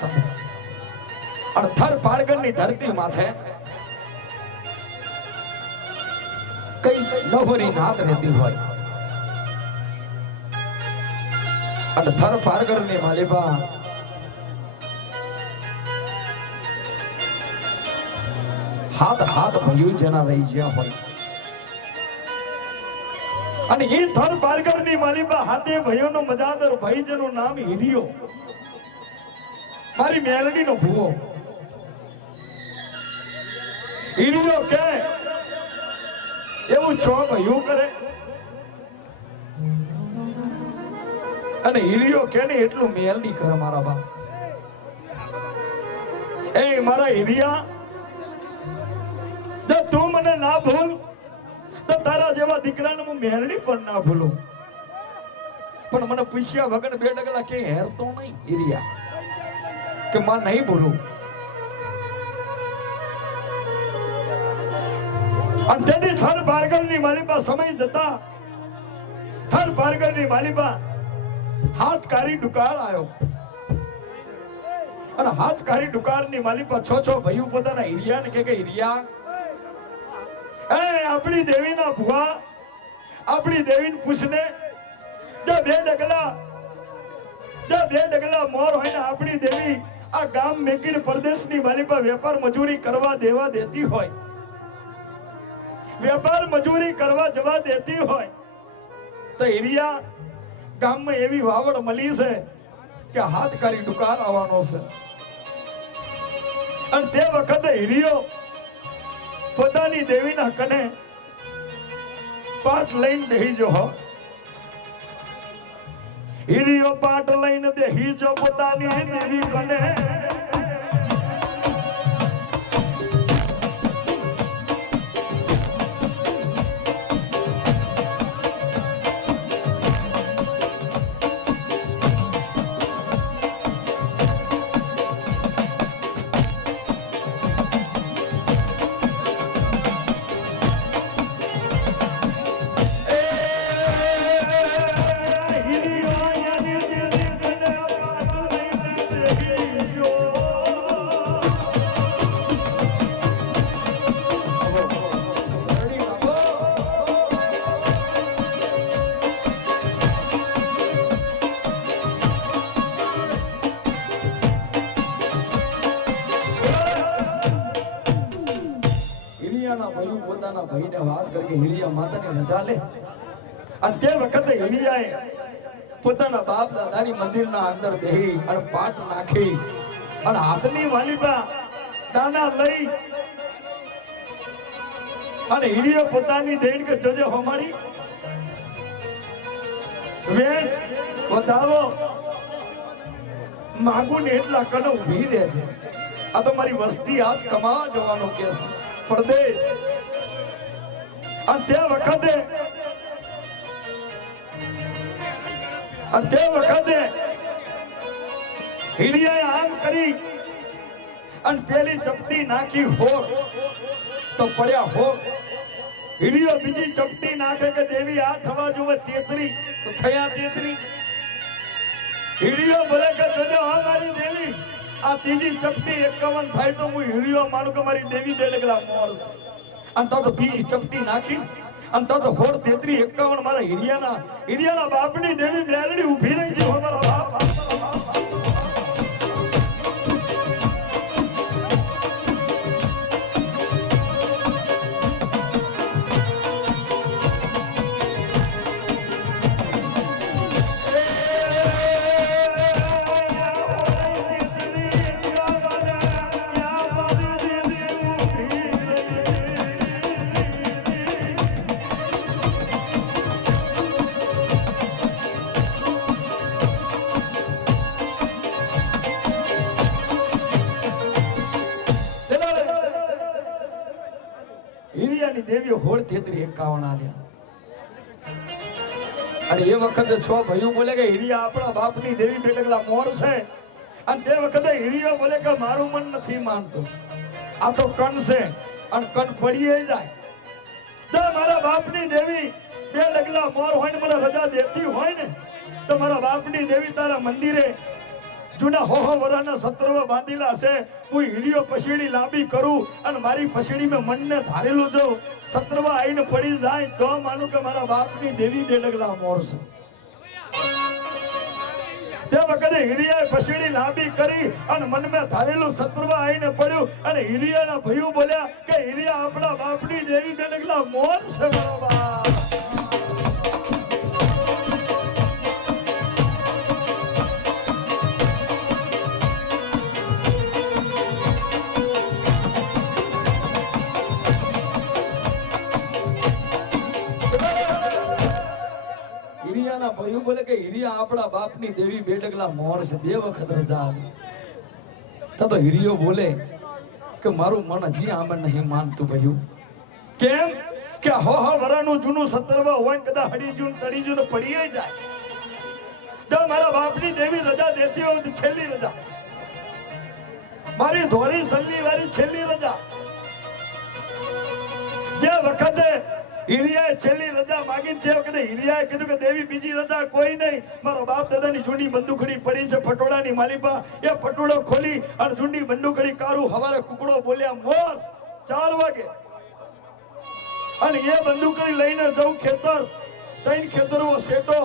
અને થર પારગરની ધરતી માથે કઈ નવરી નાત રહેતી હોય અને થર પારગરની માલિબા હાથ હાથ ભયું જેના રહી ગયા હોય અને એ થર પારગરની માલિબા હાથે ભયોનો મજાદર ભાઈ જેનું નામ હિરિયો મારી મેલડીનો ભૂવો હિરિયો કે એવું છો ભયું કરે અને હિરિયો કે ને એટલું મેલડી કરે મારા બા એ મારા હિરિયા જો તું મને ના ભૂલ તો તારા જેવા દીકરાને હું મેલડી પણ ના ભૂલું પણ મને પૂછ્યા વગર બે ડગલા કે હેરતો નહીં હિરિયા કે માં નહીં ભૂલું અને તેથી થર પારગરની માલિબા સમય જતા થર પારગરની માલિબા હાથ કારી ડુકાર આવ્યો અને હાથ કારી ડુકારની માલિબા છ ભાઈઓ પોતાના હિરિયાને કે હિરિયા એ આપણી દેવીના ભુવા આપણી દેવીને પૂછને જે બે ડગલા મોર હોય ને આપણી દેવી આ ગામ મેકીને પરદેશની માલિબા વેપાર મજૂરી કરવા દેવા દેતી હોય વેપાર મજૂરી કરવા જવા દેતી હોય તો હિરિયા ગામમાં એવી વાવડ મળી છે કે હાથ કરી ડુકાર આવવાનો છે અને તે વખતે હિરિયો પોતાની દેવીના કને પાટ લઈને બેહી જો હિરિયો પાટ લઈને બેહી જો પોતાની દેવી કને પોતાના ભાઈને વાત કરી હિરિયા માતાની રજા લે અને તે વખતે હિરિયાએ પોતાના બાપ દાદાની મંદિરના અંદર બેહી અને પાટ નાખી અને હાથની માલિબા દાના લઈ અને હિરિયો પોતાની દેણ કે જોજે હોમાડી વેણ વધાવો માગું ને એટલા કણ ઉભી રહે છે આ તો મારી વસ્તી આજ કમાવા જવાનો કે છે પરદેશ અને તે વખતે હિરિયાએ આમ કરી અને પેલી ચપટી નાખી હોર તો પડ્યા હોર હિરિયો બીજી ચપટી નાખે કે દેવી આ થવા જોવે 33 તો થયા 33 હિરિયો બોલે કે જોજો હા મારી દેવી આ ત્રીજી ચપટી 51 થાય તો હું હિરિયો માનું કે મારી દેવી બે ડગલા મોર છે અને તો ત્રીજી ચપટી નાખી અને તો હોર 33 51 મારા હિરિયાના બાપની દેવી મેલડી ઊભી રહી છે અમારા બાપ દેવીઓ હોળ 33 51 આલ્યા અને એ વખતે છ ભાઈઓ બોલે કે હિરિયા આપણા બાપની દેવી બેટકલા મોર છે અને તે વખતે હિરિયો બોલે કે મારું મન નથી માનતું આ તો કણ છે અને કણ પડીએ જાય તો મારા બાપની દેવી બે ડગલા મોર હોય ને મને રજા દેતી હોય ને તો મારા બાપની દેવી તારા મંદિરે જૂના હોહો વરાના સત્રવા બાંધેલા છે હું હીરિયો પછીડી લાંબી કરું અને મારી પછીડી મેં મનને ધારેલું જો સત્રવા આઈને પડી જાય તો માનું કે મારા બાપની દેવી બેડગલા મોરશે તે વખતે હીરિયાએ પછીડી લાંબી કરી અને મનમાં ધારેલું સત્રવા આઈને પડ્યું અને હીરિયાના ભાઈઓ બોલ્યા કે હીરિયા આપણા બાપની દેવી બેડગલા મોરશે મારો બાપ ભાઈઓ બોલે કે હીરિયા આપણા બાપની દેવી બેડગલા મોર છે બે વખત રજા આવી તો હીરિયો બોલે કે મારું મન હજી આમે નહીં માનતું ભાઈઓ કેમ કે હો વરાનું જૂનું સત્તરવા હોય કદા હડી જૂન તડી જૂન પડી જાય તો મારા બાપની દેવી રજા દેતી હોય તો છેલ્લી રજા મારી ધોરી સલ્લી વાળી છેલ્લી રજા જે વખતે હીરિયાએ છેલ્લી રજા માગી તે વખતે હીરિયાએ કીધું કે દેવી બીજી રજા કોઈ નહીં મારો બાપ દાદાની જૂની બંદૂકડી પડી છે પટોળાની માલિપા એ પટોળો ખોલી અને જૂની બંદૂકડી કારું હવારે કુકડો બોલ્યા મોર 4 વાગે અને એ બંદૂકડી લઈને જઉં ખેતર 3 ખેતરો સેટો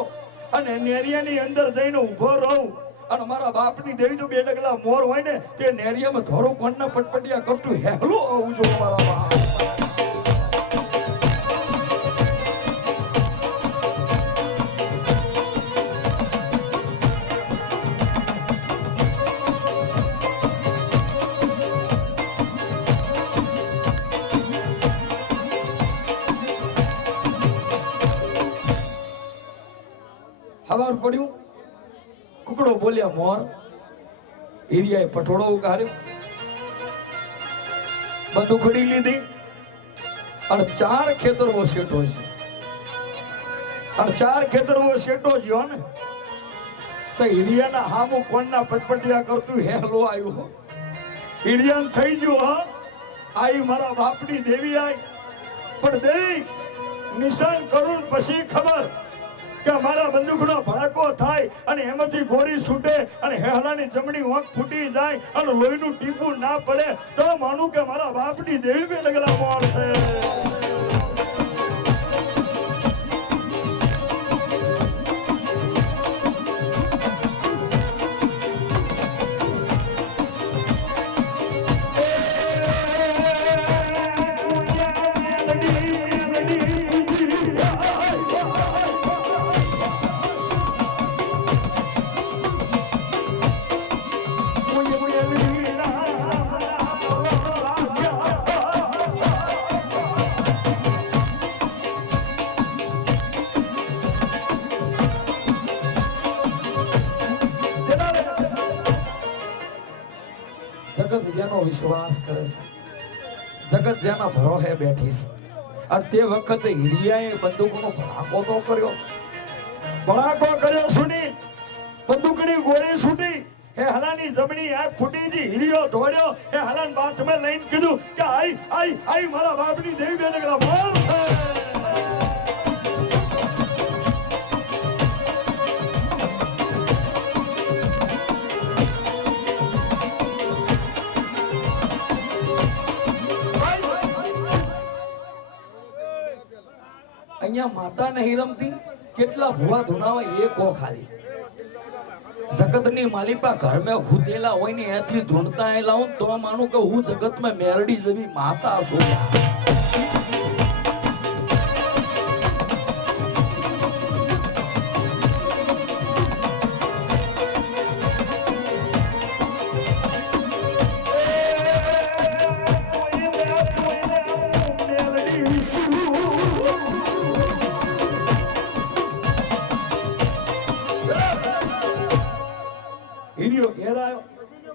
અને નેરિયાની અંદર જઈને ઊભો રહું અને મારા બાપની દેવી જો બેડગલા મોર હોય ને તે નેરિયામાં ધોરું કોણના પટપટિયા કરતું હેલું આવું જો મારા બાપ ખબર પડ્યું કુકડો બોલ્યા મોર હીરિયાએ પટોળો ઉગાર્યો બંદૂકડી લીધી અને 4 ખેતરો શેટો છે અને 4 ખેતરો શેટો જ્યો ને તો હીરિયાના હામું કોણના પટપટિયા કરતું હેલો આવ્યું હીરિયાને થઈ ગયું હા આઈ મારા બાપની દેવી આઈ પણ દેવી નિશાન કરું પછી ખબર કે મારા બંદૂકનો ભડાકો થાય અને એમાંથી ગોળી છૂટે અને હેલાની જમણી આંખ ફૂટી જાય અને લોહીનું ટીપું ના પડે તો માનું કે મારા બાપની દેવી બેડગલા મોર છે જગત જેનો વિશ્વાસ કરે છે જગત જેના ભરોસે બેઠી છે અને તે વખતે હીરિયાએ બંદૂકનો ભડાકો તો કર્યો સુની બંદૂકની ગોળી છૂટી હે હલાની જમણી આંખ ફૂટી જી હીરિયો દોડ્યો હે હલાન બાથમાં લઈને કીધું કે આઈ મારા બાપની દેવી બેડગલા મોર છે અહીંયા માતા નહીં રમતી કેટલા ભુવા ધુનાવા એ કો ખાલી જગતની માલિપા ઘર મેં હુતેલા હોય ને એથી ધૂણતા એલા હું તો માનું કે હું જગત માં મેરડી જેવી માતા છું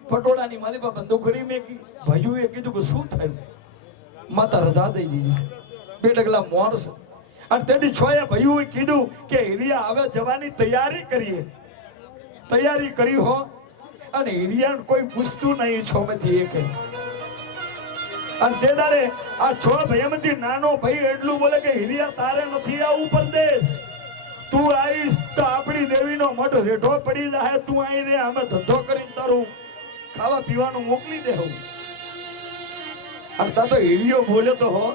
પટોળાની માલિપા બંદૂકડી મેકી ભાઈઓએ કીધું કે શું થયું માતા રજા દઈ દીધી છે બેડગલા મોર છે અને તેની છોયા ભાઈઓએ કીધું કે હીરિયા હવે જવાની તૈયારી કરી હો અને હીરિયાને કોઈ પૂછતું નહીં છોમાંથી એ કઈ અને તે દાડે આ છ ભાઈમાંથી નાનો ભાઈ એટલું બોલે કે હીરિયા તારે નથી આવું પરદેશ તું આવીશ તો આપણી દેવીનો મઠ રેઢો પડી જાય. તું અહીં રે, અમે ધંધો કરીને તારું ખાવા પીવાનું મોકલી દે. અને તા તો હીડિયો બોલે તો હો,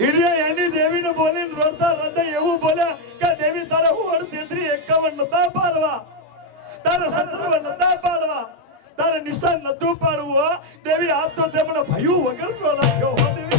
હીડિયો એની દેવીને બોલીને રડતા રડતા એવું બોલ્યા કે દેવી તારે 53 નતા પાડવા, તારે 57 નતા પાડવા, તારે નિશાન નતું પાડવું. દેવી આપ તો તેમણે ભયું વગર નો રાખ્યો હો દેવી.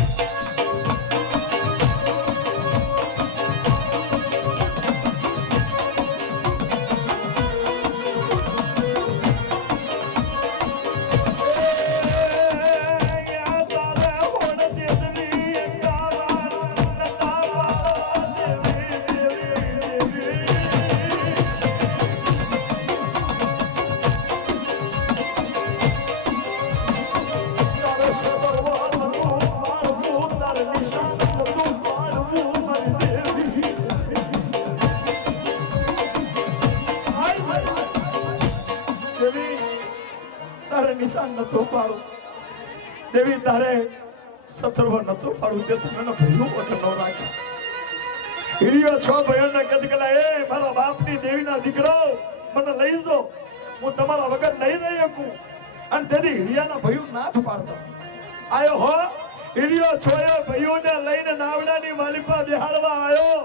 નિશાન નતું પાડું દેવી, તારે 57 નતું પાડું તે તમે ભયું વગર ન રાખ્યા. હીરિયો 6 ભાઈઓને કહેતો કે એ મારા બાપની દેવીના દીકરાઓ મને લઈ જાઓ, હું તમારા વગર નહીં રહી શકું. અને તેની હીરિયાના ભયું નાથ પાડતો આયો હો. હીરિયો 6 ભાઈઓને લઈને નાવડાની માલિપા બેહાડવા આવ્યો.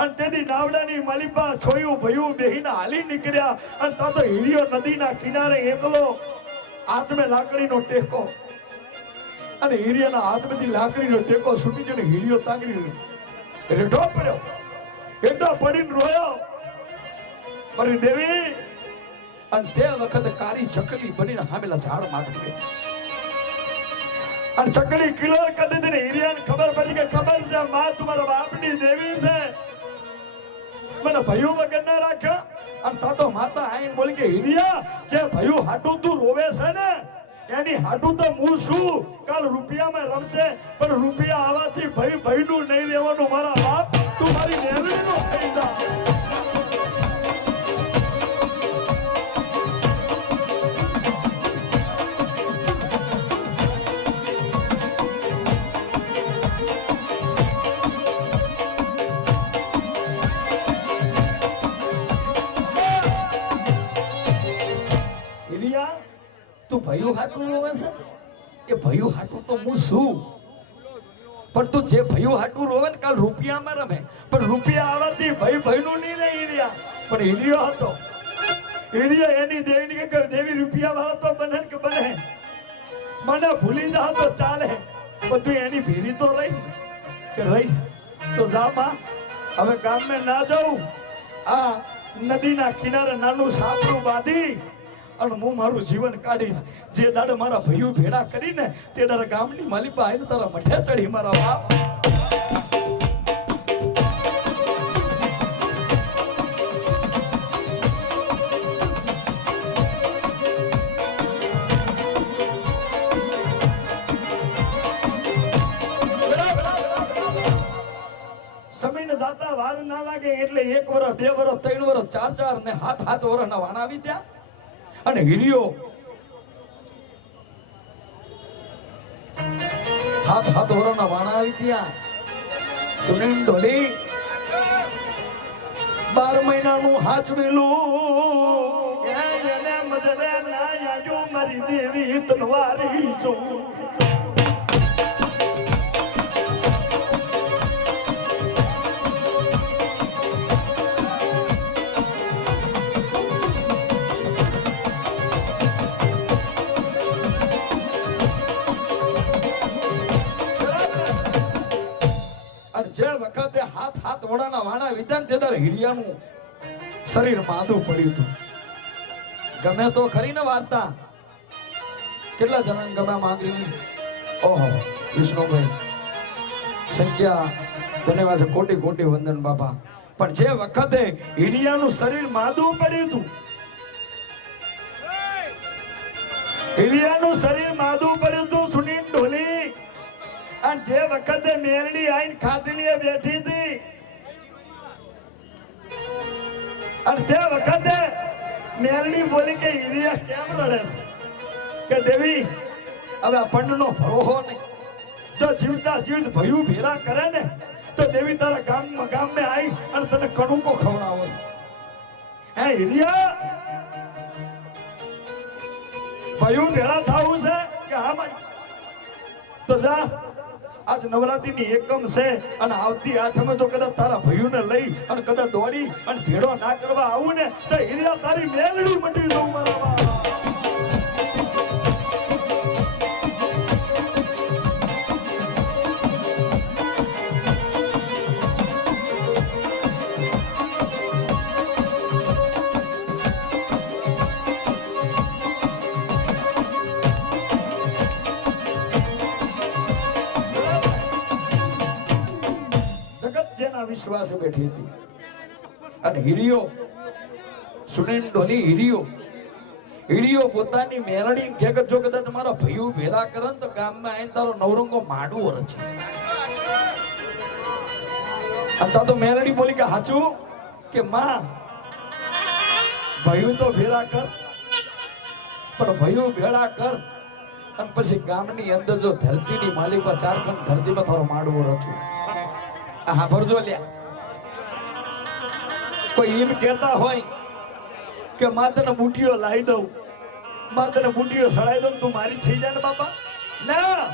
અને તેની નાવડાની માલિપા 6 ભાઈઓ બેહીને હાલી નીકળ્યા. અને તા તો હીરિયો નદીના કિનારે એકલો હાથમાં લાકડીનો ટેકો, અને હીરિયાના હાથમાંથી લાકડીનો ટેકો છૂટી ગયો ને હીરિયો તાંગડી રેઢો પડ્યો. રેઢો પડીને રોયો મારી દેવી. અને તે વખતે કાળી ચકલી બનીને હામેલા ઝાડ માથે ગઈ. અને ચકલી કિલોર કરી દીધી ને હીરિયાને ખબર પડી કે ખબર છે માં તમારા બાપની દેવી છે, મને ભયું વગર ના રાખ્યો. અને તા તો માતા આઈને બોલી કે હીરિયા જે ભયું હાટું તું રોવે છે ને એની હાટું તો હું શું કાલ રૂપિયામાં રમશે, પણ રૂપિયા આવવાથી ભયનું નહીં રહેવાનું. મારા બાપ તું મારી નેરડીનો થઈ જા. તું ભયું હાટું રોવે છે? એ ભયું હાટું તો હું શું, પણ તું જે ભયું હાટું રોવે ને કાલ રૂપિયામાં રમે, પણ રૂપિયા આવવાથી ભયનું નહીં રહે હીરિયા. પણ હીરિયો હતો, હીરિયો એની દેવીને કે દેવી રૂપિયા વાળો તો બને કે બને, મને ભૂલી જા તો ચાલે, પણ તું એની ભેરી તો રહી કે રહીશ તો જા માં. હવે ગામમાં ના જાઉં, આ નદીના કિનારે નાનું સાપડું બાંધી અને હું મારું જીવન કાઢીશ. જે દાડે મારા ભયું ભેડા કરીને તે દાડે ગામની માલિપા આવીને તારા મઠે ચડી મારા બાપ. સમયને જાતા વાર ના લાગે એટલે 1 વર્ષ 2 વર્ષ 3 વર્ષ 4 ને 7 વર્ષના વાણા આવી ત્યાં. અને હીરિયો 7 વર્ષના વાણા આવી ત્યાં. સુનેન ઢોલી 12 મહિનાનું હાચવેલું એને મજરે ના આજો મારી દેવી તલવારી જો. જે વખતે 7 વડાના વાણા વિધાન તે દર હીરિયાનું શરીર માદું પડ્યું હતું. ગમે તો ખરી ને વાર્તા, કેટલા જણાને ગમે માંગણી? ઓહો વિષ્ણુભાઈ સંખ્યા ધન્યવાદ, કોટી કોટી વંદન બાપા. પણ જે વખતે હીરિયાનું શરીર માદું પડ્યું હતું, હીરિયાનું શરીર માદું પડ્યું હતું સુનીલ ઢોલી. અને જે વખતે મેલડી આઈને ખાટલીએ બેઠી હતી, અને તે વખતે મેલડી બોલી કે હીરિયા કેમ રડે છે? કે દેવી હવે આ પંડનો ભરોહો નહીં, જો જીવતા જીવત ભયું ભેરા કરે ને તો દેવી તારા ગામમાં આવી અને તને કણુકો ખવડાવો છે. હે હિરિયા ભયું ભેળા થાવું છે કે હા ભાઈ? તો જા, આજ નવરાત્રીની એકમ છે અને આવતી આઠમે તો કદાચ તારા ભયુને લઈ અને કદાચ દોડી અને ભેડો ના કરવા આવું ને તો હિરિયા તારી મેલડી મટી જવું મારા. વિશ્વાસે બેઠી હતી અને હિરિયો સુનેન ડોલી હિરિયો પોતાની મેરડી કે જો કદાચ મારા ભયું ભેળા કરે તો ગામમાં આઈને તારો નવરંગો માડવો રચે. અને તો મેરડી બોલી કે હાચું કે માં ભયું તો ભેળા કર, પણ ભયું ભેળા કર અને પછી ગામની અંદર જો ધરતીની માલિકા ચારખંડ ધરતીમાં તારો માડવો રચું. હા ભરજો લ્યા. કોઈ એમ કહેતા હોય કે માતને બુટીઓ લાવી દઉં, માતને બુટીઓ સડાઈ દઉં તું મારી થઈ જાય ને બાપા. ના,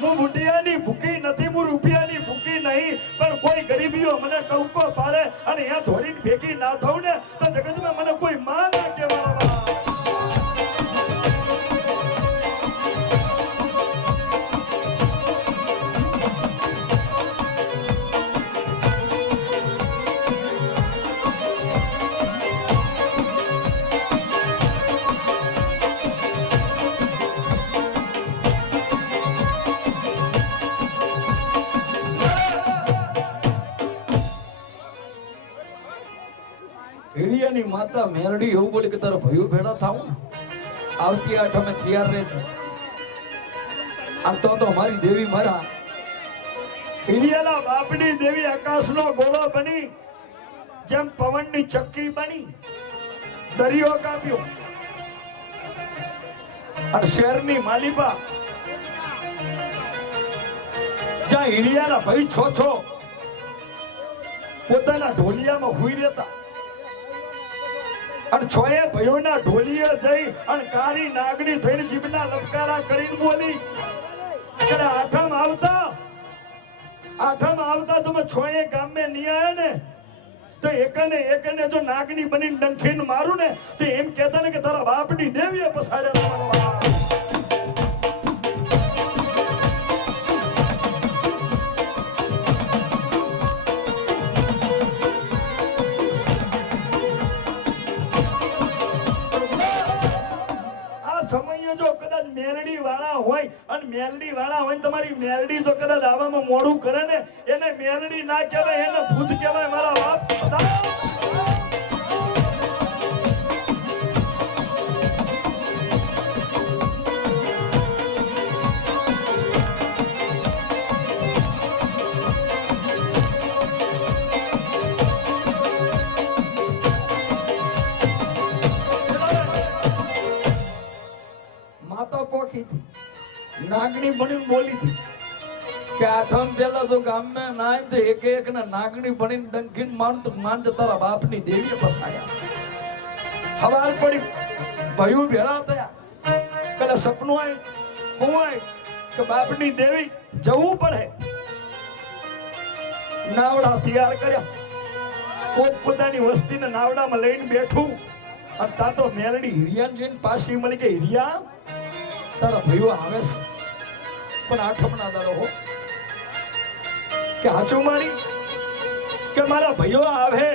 હું બુટિયાની ભૂખી નથી, હું રૂપિયાની ભૂખી નહીં, પણ કોઈ ગરીબીઓ મને ટવકો પાડે અને અહીંયા ધોરીને ભેગી ના થઉં ને તો જગતમાં મને કોઈ માં ના કહેવાય. હિરિયાની માતા મેરડી એવું બોલી કે તારો ભયું ભેળા થાવું ને આવતી આઠમે તૈયાર રહેજો. આમ તો અમારી દેવી મારા હિરિયાના બાપની દેવી આકાશનો ગોળો બની, જેમ પવનની ચક્કી બની, દરિયો કાપ્યો અને શહેરની માલિપા જ્યાં હિરિયાના ભાઈ છો પોતાના ઢોલિયામાં હુઈ રહેતા અને છોએ ભયોના ઢોલીએ જઈ અને કાળી નાગણી થઈને જીભના લપકારા કરીને બોલી કે આઠમ આવતા તમે છોએ ગામે નહીં આયા ને તો એકને જો નાગણી બનીને ડંખીને મારું ને તો એમ કહેતા ને કે તારા બાપની દેવીએ પસાડ્યા. સમય જો કદાચ મેલડી વાળા હોય અને મેલડી વાળા હોય તમારી મેલડી જો કદાચ આવવામાં મોડું કરે ને એને મેલડી ના કહેવાય, એને ભૂત કહેવાય મારા બાપ. નાગણી બનીને બોલી હતી કે આઠમ પેલા તો ગામમાં ના તો એક ને નાગણી બનીને ડંખીને માન તારા બાપની દેવીએ પસાડ્યા. હવાર પડી ભયું ભેળા થયા, પેલા સપનું આવ્યું કે બાપની દેવી જવું પડે. નાવડા તૈયાર કર્યા, પોતાની વસ્તીને નાવડામાં લઈને બેઠું અને તા તો મેલડી હિરિયાને જોઈને પાછી મળી કે હિરિયા તારા ભયો આવે છે પણ આઠમના દાડો હો કે હાચું મારી કે મારા ભયો આવે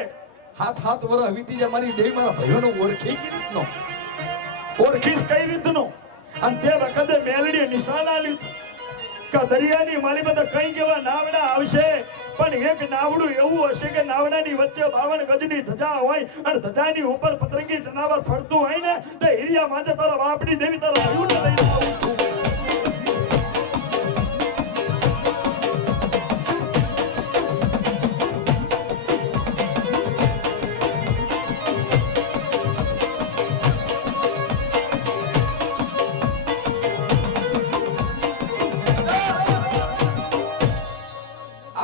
હાથ વરસ વીતી જાય મારી દેવી મારા ભયોને ઓળખી કઈ રીતનો ઓળખીશ કઈ રીતનો. અને તે વખતે મેલડીએ નિશાન આલ્યું કે દરિયાની માલી બધા કઈ કેવા નાવડા આવશે પણ એક નાવડું એવું હશે કે નાવડાની વચ્ચે 52 ગજની ધજા હોય અને ધજાની ઉપર પતંગી જનાવર ફરતું હોય ને તો હિરિયા માજે તારા બાપની દેવી તારા ભયુને લઈને આવું છું.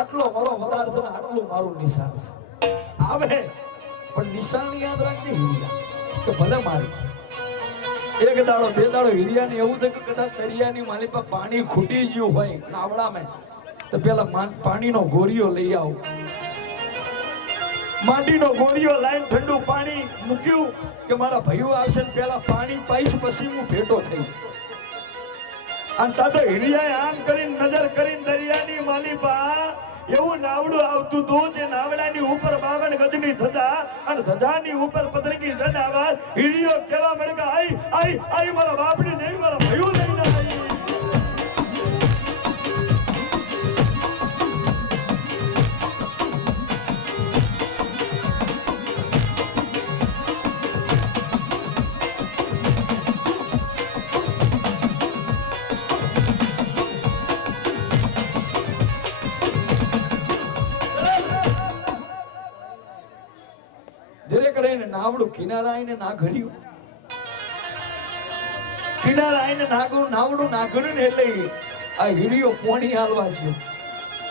આટલો નિશાન છે આવે પણ નિશાન યાદ રાખજે હીરિયા કે ભલે મારી એક દાડો બે દાડો હીરિયાને એવું થાય કે કદાચ દરિયાની માલી પર પાણી ખૂટી ગયું હોય નાવડામાં તો પેલા પાણીનો ગોરીઓ લઈ આવો માટીનો ગોરીઓ લાઈન ઠંડુ પાણી મૂક્યું કે મારા ભાઈઓ આવશે ને પેલા પાણી પાઈશ પછી હું ભેટો થઈશ અને તાતો હીરિયાએ આમ કરીને નજર કરીને દરિયાની માલી પા એવું નાવડું આવતું હતું જે નાવડાની ઉપર 52 ગજની ધજા અને ધજાની ઉપર પતરકી જનાવર હીરિયો કેવા મળે કે આઈ આઈ આઈ મારા બાપની દેવી મારા ભાઈઓ લઈને આવી નાવડું કિનારા આવીને ના ઘર્યું કિનારા આવીને નાવડું ના ઘર્યું ને એટલે આ હીરિયો પોણી હાલવા ગયો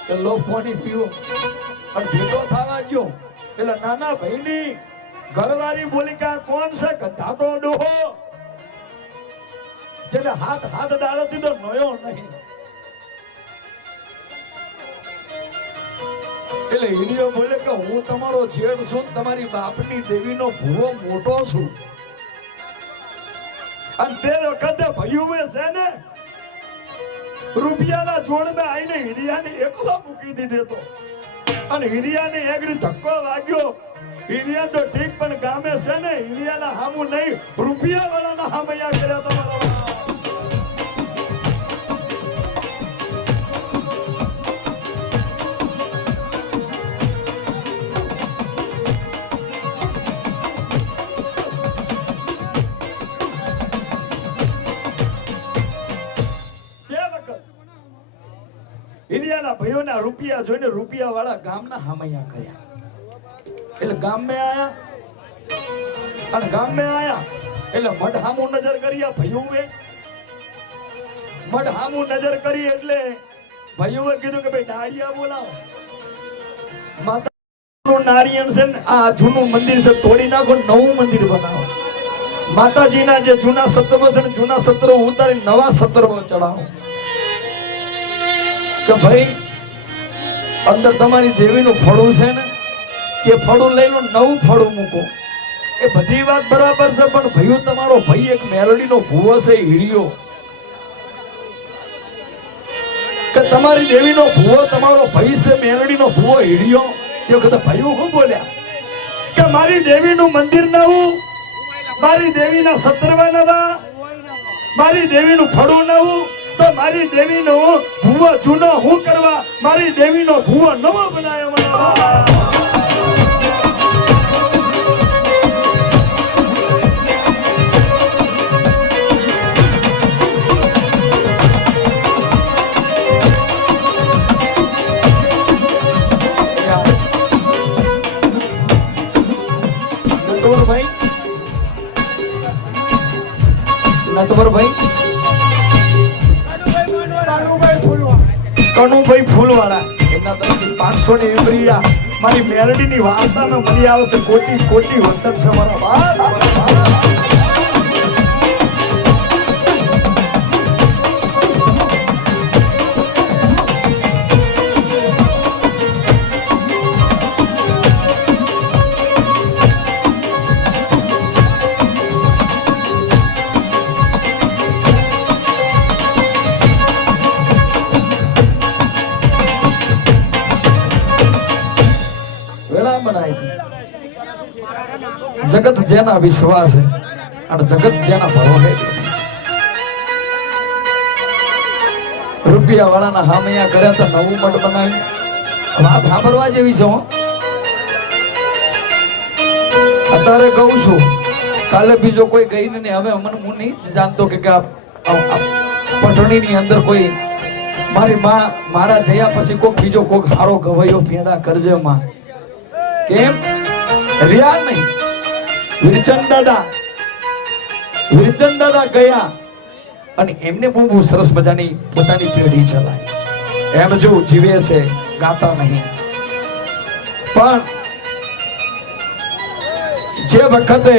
કે લો પોણી પીવો અને ભેટો થવા ગયો એટલે નાના ભાઈની ઘરવાળી બોલી કે કોણ છે ગધાતો ડોહો જેને હાથ ડાળો દીધો નયો નહીં એટલે હીરિયો બોલે કે હું તમારો જેઠ છું તમારી બાપની દેવીનો ભૂવો મોટો છું અને તે વખતે ભાઈઓ છે ને રૂપિયાના જોડમાં આવીને હીરિયાને એકલો મૂકી દીધો તો અને હીરિયાને એકરી ધક્કો વાગ્યો હીરિયા તો ઠીક પણ ગામે છે ને હીરિયાના હામું નહીં રૂપિયા વાળાના હામૈયા કર્યા તમારા ભાઈઓના રૂપિયા જોઈને રૂપિયા વાળા ગામના હામૈયા કર્યા એટલે ગામમાં આયા એટલે મઢ હામું નજર કર્યા ભાઈઓએ મઢ હામું નજર કરી એટલે ભાઈઓએ કીધું કે ભાઈ ડાળિયા બોલાવો માતા નારિયણ છે ને આ જૂનું મંદિર છે તોડી નાખો નવું મંદિર બનાવો માતાજીના જે જૂના સત્રવો છે ને જૂના સત્રવો ઉતારી નવા સત્રવો ચડાવો કે ભાઈ અંદર તમારી દેવીનું ફળું છે ને કે ફળું લઈ લો નવું ફળું મૂકો એ બધી વાત બરાબર છે પણ ભાઈઓ તમારો ભાઈ એક મેલડીનો ભૂવો છે હીરિયો કે તમારી દેવીનો ભૂવો તમારો ભાઈ છે મેલડીનો ભૂવો હીરિયો તે વખતે ભાઈઓ શું બોલ્યા કે મારી દેવીનું મંદિર નવું મારી દેવીના સત્રવા નવા મારી દેવીનું ફળું નવું તો મારી દેવીનો ભૂવો જૂનો હું કરવા મારી દેવીનો ભૂવો નવો બનાવ્યો નટવરભાઈ કનુભાઈ ફૂલવાળા એમના તરફથી 500 ની એમરિયા મારી મેલડીની વાર્તામાં મળી આવશે કોટી કોટી વંદન છે મારા બાપ જગત જેના વિશ્વાસ છે અને જગત જેના ભરોસે રૂપિયા વાળાના હામૈયા કર્યા તો નવું મઠ બનાવ્યું વાત સાંભળવા જેવી છે અત્યારે કહું છું કાલે બીજો કોઈ ગઈને નહીં હવે મને હું નહીં જાણતો કે પટણીની અંદર કોઈ મારી માં મારા જયા પછી કોક બીજો કોક હારો ગવાયો પેદા કરજે માં કેમ રિયા નહીં વિરચંદ દાદા ગયા અને એમને બહુ સરસ મજાની પોતાની પેઢી ચલાવી એમ જો જીવે છે ગાતા નહીં પણ જે વખતે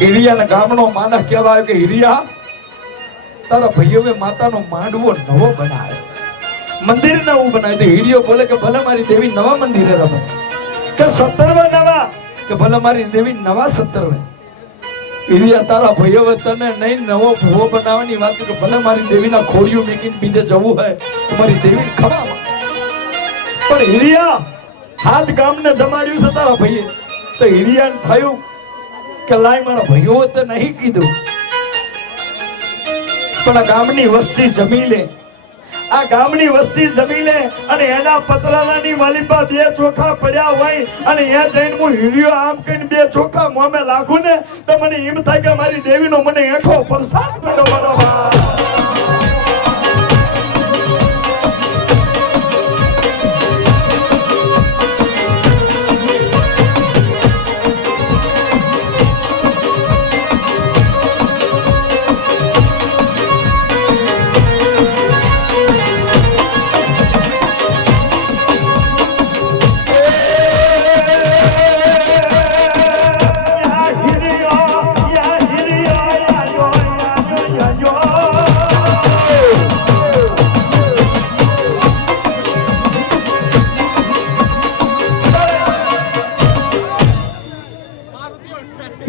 હિરિયાના ગામનો માનસ કહેવાય કે હિરિયા તારા ભાઈઓએ માતાનો માંડવો નવો બનાવ્યો, મંદિર નવું બનાવ્યું. તો હિરિયો બોલે કે ભલે મારી દેવી નવા મંદિરે રમે, કે 17 નવા, કે ભલે મારી દેવી નવા 17. હિરિયા તારા ભાઈઓએ તને નહીં નવો ભૂવો બનાવવાની વાત, કે ભલે મારી દેવીના ખોડિયું મેકીને બીજે જવું હોય તો મારી દેવી ખવામાં. પણ હિરિયા હાથ ગામને જમાડ્યું છે તારા ભાઈએ. તો હિરિયાને થયું કે લાય મારા ભાઈઓ તો નહીં કીધું, પણ આ ગામની વસ્તી જમી લે, આ ગામની વસ્તી જમી લે અને એના પતરાલાની વાલીપા 2 ચોખા પડ્યા હોય અને એ જઈને હું હિરિયો આમ કઈને 2 ચોખા મોમે લાગુ ને તો મને એમ થાય કે મારી દેવીનો મને એઠો પ્રસાદ મળ્યો. બરાબર.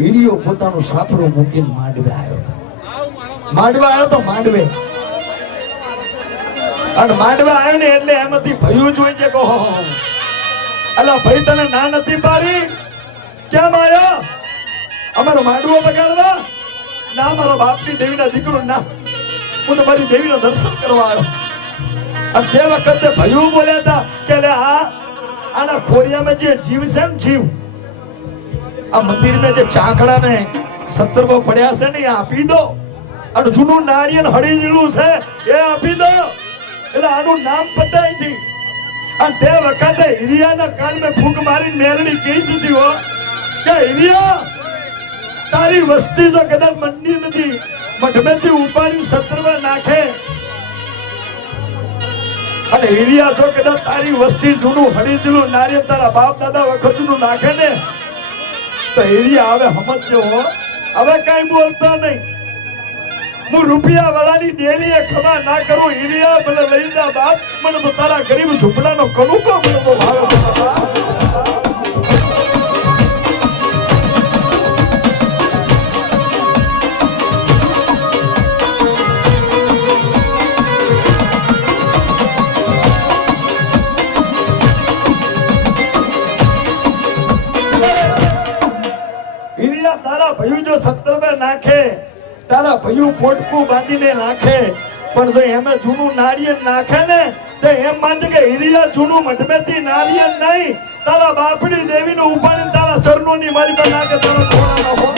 હિરિયો પોતાનું સાફરું મૂકીને માંડવે આવ્યો તો માંડવે અને માંડવે આવ્યો ને એટલે એમાંથી ભયું જોઈ છે કે અલા ભાઈ તને ના નથી પાડી, કેમ આવ્યો અમારો માંડવો બગાડવા? ના, મારા બાપની દેવીના દીકરો ના, હું તમારી દેવીના દર્શન કરવા આવ્યો. અને તે વખતે ભયું બોલ્યા હતા કે આના ખોરિયામાં જે જીવ છે ને જીવ, આ મંદિરમાં જે ચાકડા ને 17 પડ્યા છે ને એ આપી દો, અને જૂનું નાળિયેર હળીજેલું છે એ આપી દો, એટલે આનું નામ પતાઈ દી. અને તે વખતે હિરિયાના કાનમાં ફૂંક મારી મેરડી કહી દીધી હો કે હિરિયા તારી વસ્તી જો કદાચ મંડી નથી મઢમેથી ઉપાડી 17 નાખે, અને હિરિયા જો કદાચ તારી વસ્તી જૂનું હળીજેલું નાળિયેર તારા બાપ દાદા વખતનું નાખે ને તો હિરિયા હવે સમજજો, હવે કઈ બોલતો નહીં. હું રૂપિયા વાળાની ડેલીએ ખબર ના કરું. હિરિયા ભલે લઈ જા બાપ, મને તો તારા ગરીબ ઝૂંપડાનો કણુકો મને તો ભાવે. તારા ભયું જો 17 નાખે, તારા ભયું પોટકું બાંધીને નાખે, પણ જો એમે જૂનું નાળિયેર નાખે ને તો એમ માનજે કે હિરિયા જૂનું મઢમેથી નાળિયેર નહીં, તારા બાપડી દેવીનો ઉપાડીને તારા ચરણોની મારી પર નાખે. તારો થોડા નાખો.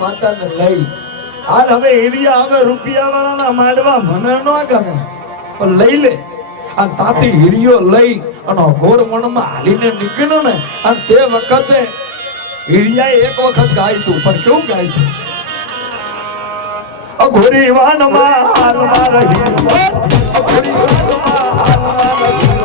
માતાને લઈ હાલ હવે હિરિયા હવે રૂપિયા વાળાના માંડવા મને ન ગમે પણ લઈ લે. અને તાતી હિરિયો લઈ અને ઘોર મણમાં હાલીને નીકળ્યો ને, અને તે વખતે હિરિયાએ એક વખત ગાયું તું, પણ કેવું ગાયું તું? અઘોરી વાનમાં હાલમાં રહી, અઘોરી વાનમાં હાલમાં રહી,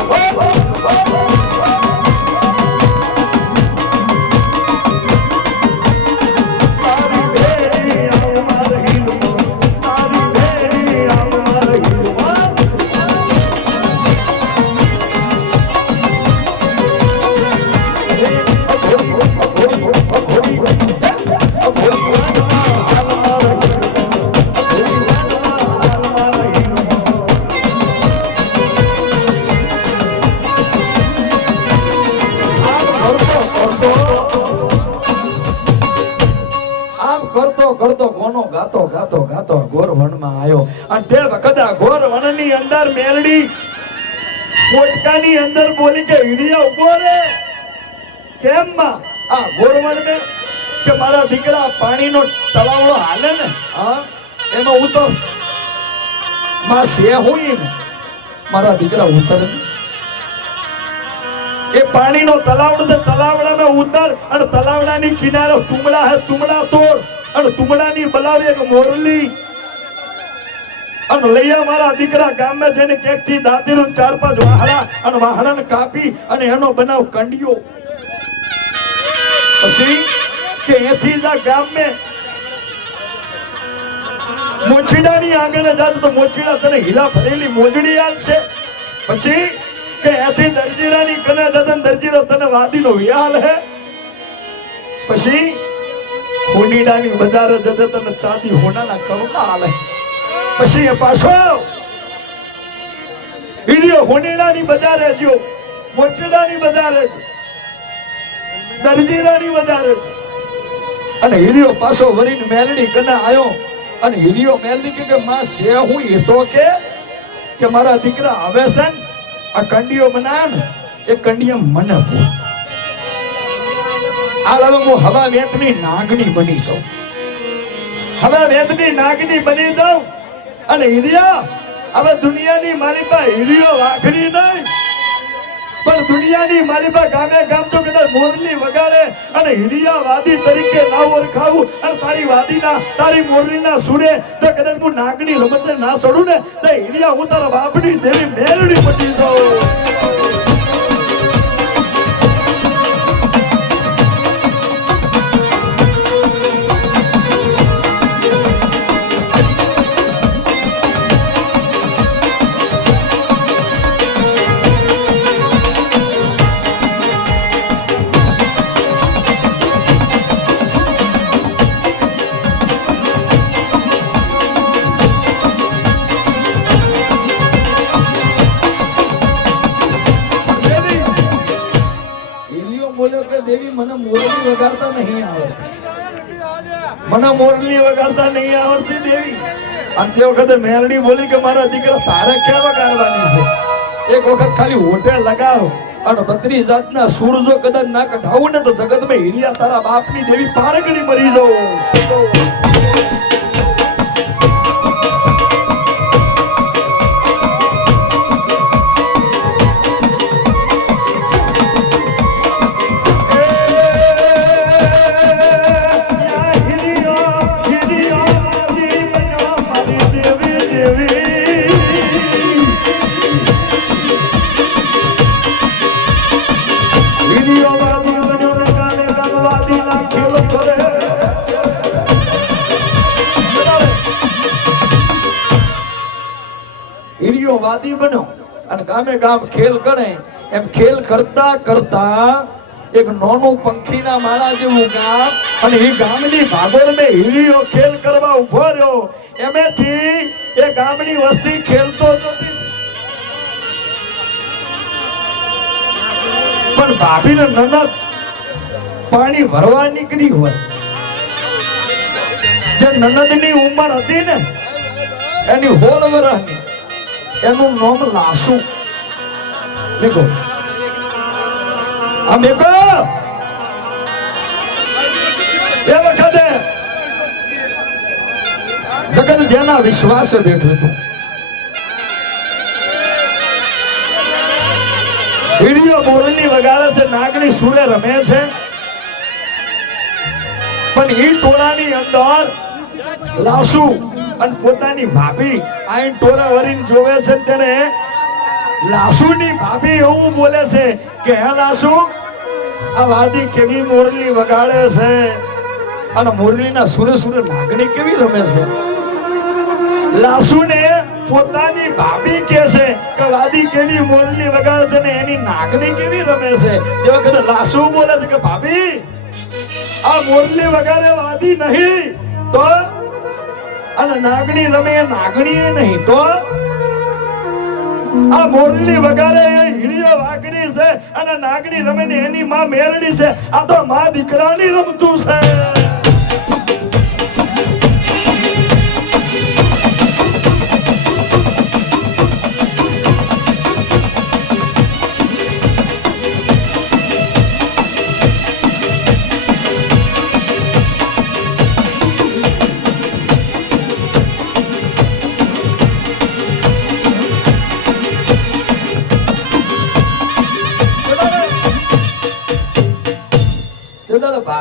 કરતો કરતો કોનો ગાતો ગાતો ગાતો ઘોર વનમાં આવ્યો અને તે વખતે આ ઘોર વનની અંદર મેલડી પોટકાની અંદર બોલી કે હીડિયા ઉભો રે કેમ માં આ ઘોર વન મે કે મારા દીકરા પાણીનો તળાવડો હાલે ને હા એમાં ઉતર માં સે હુઈ ને મારા દીકરા ઉતર એ પાણીનો તલાવડો છે તલાવડામાં ઉતર અને તલાવડાની કિનારે તુમડા હે તુમડા તોડ અને તુમડાની બલાવે એક મોરલી અને લઈયા મારા દીકરા ગામમાં જઈને કેકથી દાંતીનો 4-5 વાહડા અને વાહડાને કાપી અને એનો બનાવ કંડિયો પછી કે એથી જા ગામમાં મોચીડાની આંગણે જાતો તો મોચીડા તને હીરા ભરેલી મોજડી આલશે પછી કે એથી દરજીરાની કને જતન દરજીરો તને વાદીનો વિહાલ હે પછી હોનીડાની બજારે જતે તને ચાંદી હોનાના કરુણા આલે પછી એ પાછો ઈડિયો હોનીડાની બજારે જ્યો મોચીડાની બજારે દરજીરાની બજારે અને ઈડિયો પાછો વરીને મેલડી કને આયો અને ઈડિયો મેલડી કે માં સે હું એ તો કે મારા દીકરા આવે છે આ કંડિયો બનાવ એ કંડિયા મને આ હવે હું હવા વેતની નાગણી બની છું હવા વેતની નાગણી બની જાઉં અને હીરિયા હવે દુનિયાની મારી પાસે હીરિયો વાઘરી નહીં પણ દુનિયાની મારી પાસે ગામે ગામ તો કદાચ મોરલી વગાડે અને હીરિયા વાદી તરીકે ના ઓળખાવું અને તારી મોરલીના સુરે તો કદાચ હું નાગણી રમતે ના ચડું ને તો હીરિયા હું તારા બાપની દેવી મેલડી બની જાઉં દેવી મને મોરલી વગાડતા નહીં આવડતી મને મોરલી વગાડતા નહીં આવડતી દેવી અને તે વખતે મેરડી બોલી કે મારા દીકરા તારે ક્યાં વગાડવાની છે એક વખત ખાલી હોટે લગાવ અને 32 જાતના સૂરજો કદાચ ના કઢાવું ને તો જગતમાં હીરિયા તારા બાપની દેવી પારગડી મરી જાઓ વાદી બનો અને ગામે ગામ ખેલ કરે એમ ખેલ કરતા કરતા એક નાનું પંખીના માળા જેવું ગામ અને એ ગામની ભાગોળ મે હીરિયો ખેલ કરવા ઉભો રહ્યો એમેથી એ ગામની વસ્તી ખેલતો જતી પણ ભાભીને નનદ પાણી ભરવા નીકળી હોય જે નનદની ઉંમર હતી ને એની 16 વર્ષની એનું નામ લાસુ દેખો આ દેખો એ વખતે જગત જેના વિશ્વાસે બેઠું હતું હીડિયો મોરલી વગાડે છે નાગણી સુરે રમે છે પણ ઈ ટોળાની અંદર લાસુ અને પોતાની ભાભી આઈ ટોરા વરીને જોવે છે તેને લાસુની ભાભી એવું બોલે છે કે હે લાસુ આ વાદી કેવી મોરલી વગાડે છે અને મોરલીના સુરે સુરે નાગણી કેવી રમે છે લાસુને પોતાની ભાભી કહે છે કે વાદી કેવી મોરલી વગાડે છે ને એની નાગણી કેવી રમે છે તે વખતે લાસુ બોલે છે કે ભાભી આ મોરલી વગાડે વાદી નહીં તો અને નાગણી રમે નાગણી નહીં તો આ મોરલી વગાડે એ હીડિયો વાઘરી છે અને નાગણી રમે ને એની માં મેલડી છે આ તો માં દીકરાની રમતું છે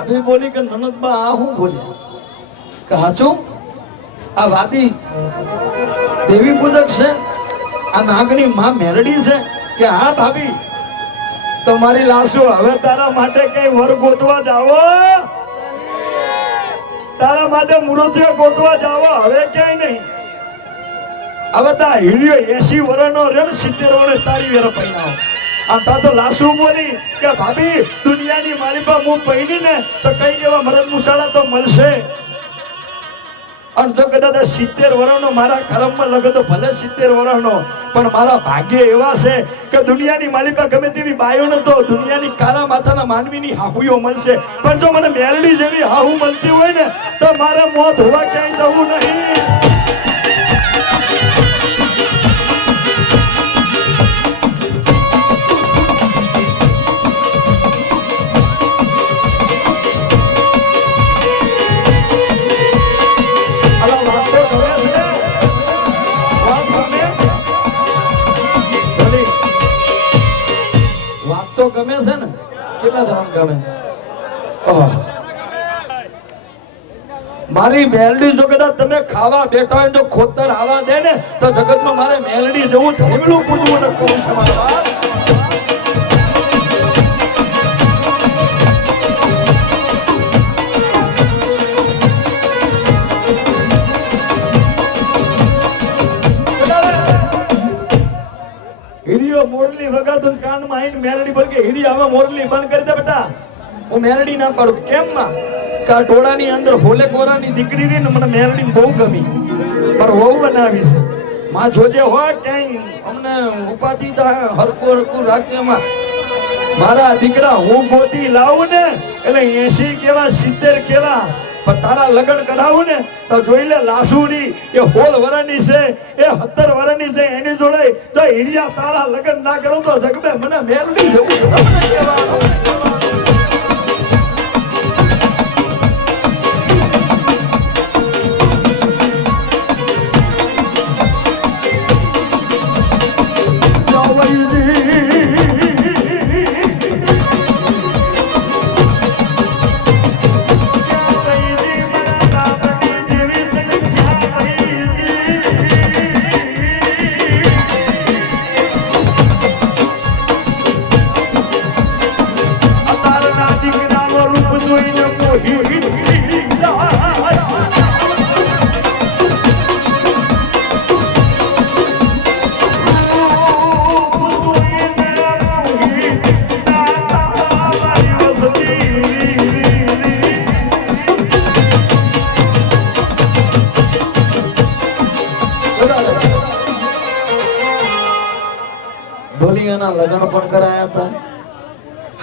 ભાભી બોલી કે નનદબા આ હું બોલ્યા કે હાચું આ વાદી દેવી પૂજક છે, આ નાગની માં મેલડી છે કે હા ભાભી તમારી લાશો હવે તારા માટે કઈ વર ગોતવા જાવો, તારા માટે મૂર્તિઓ ગોતવા જાવો હવે ક્યાંય નહીં. હવે તા હીડિયો 80 વર્ષનો રેણ 70 વર્ષે તારી વેર પૈણાવો. આમ તા તો લાશુ બોલી કે ભાભી દુનિયાની માલિકા હું પૈણી ને તો કઈ એવા મરદ મુસાળા તો મળશે. અને જો કદાચ 70 વર્ષનો મારા કર્મમાં લગે તો ભલે 70 વર્ષનો, પણ મારા ભાગ્ય એવા છે કે દુનિયાની માલિકા ગમે તેવી બાયો ન તો દુનિયાની કાળા માથાના માનવીની હાહુઓ મળશે, પણ જો મને મેલડી જેવી હાહુ મળતી હોય ને તો મારે મોત હોવા ક્યાંય જવું નહીં. તો ગમે છે ને કેટલા ધર્મ ગમે. મારી મેલડી જો કદાચ તમે ખાવા બેઠા હોય જો ખોતર આવા દે ને તો જગતમાં મારે મેલડી જવું ધરેલું પૂછવું ને કહું છે મારા. હીરિયો મોરલી વગાતું કાનમાં આઈને મેલડી બોલ કે હીરી આવા મોરલી બંધ કરી દે બેટા. હું મેલડી ના પાડું કેમ માં કા ટોળાની અંદર હોલે કોરાની દીકરી રહી ને મને મેલડી બહુ ગમી પર વહુ બનાવી છે. માં જોજે હોય ક્યાંય અમને ઉપાધિ થાય હરકું હરકું રાખે માં મારા દીકરા હું ગોતી લાવું ને એટલે 80 કેવા 70 કેવા પણ તારા લગ્ન કરાવું ને તો જોઈ લે લાસુની એ 16 વર્ષની છે એ 17 વર્ષની છે એની જોડે તો હીડિયા તારા લગ્ન ના કરો તો જગમે મને મેલડી જેવું ઢોલિયાના લગ્ન પણ કરાયા હતા,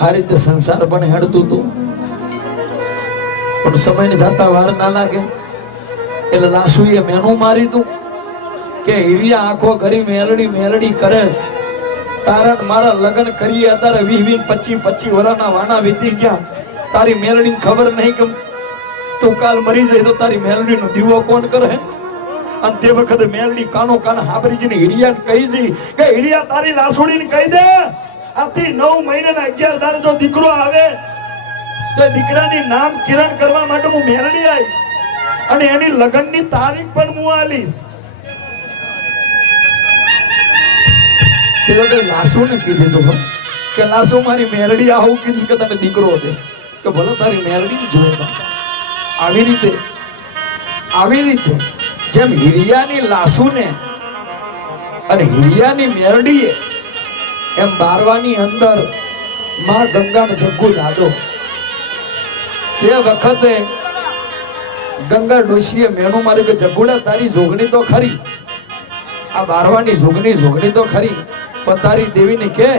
આ રીતે સંસાર પણ હેડતું હતું, પણ સમયને જતા વાર ના લાગે એટલે લાશુએ મેનું મારી તું કે હીરિયા આંખો કરી મેલડી મેલડી કરેસ તારા મારા લગ્ન કરીએ અત્યારે 20 25 વર્ષના વાના વીતી ગયા, તારી મેલડીને ખબર નહીં કે તું કાલ મરી જાય તો તારી મેલડીનો દીવો કોણ કરે. અને તે વખતે મેલડી કાનો કાન હાબરીજીને હીરિયાને કહી દી કે હીરિયા તારી લાસુડીને કહી દે આથી 9 મહિનાના 11 દાડે જો દીકરો આવે તો દીકરાની નામ કિરણ કરવા માટે હું મેલડી આવીશ અને એની લગ્નની તારીખ પણ હું આલીશ. તે લાસુને કીધું તો કે લાસુ મારી મેલડી આવું કીધું કે તને દીકરો દે કે ભલે તારી મેલડી જોઈ. આવી રીતે જેમ હીરિયાની લાશુને અને હીરિયાની મેરડીએ એમ બારવાની અંદર માં ગંગાને જગ્ગુ દાદો તે વખતે ગંગા ડોશીએ મેણું માર્યું કે જગ્ગુડા તારી જોગણી તો ખરી, આ બારવાની જોગણી તો ખરી, પણ તારી દેવીને કે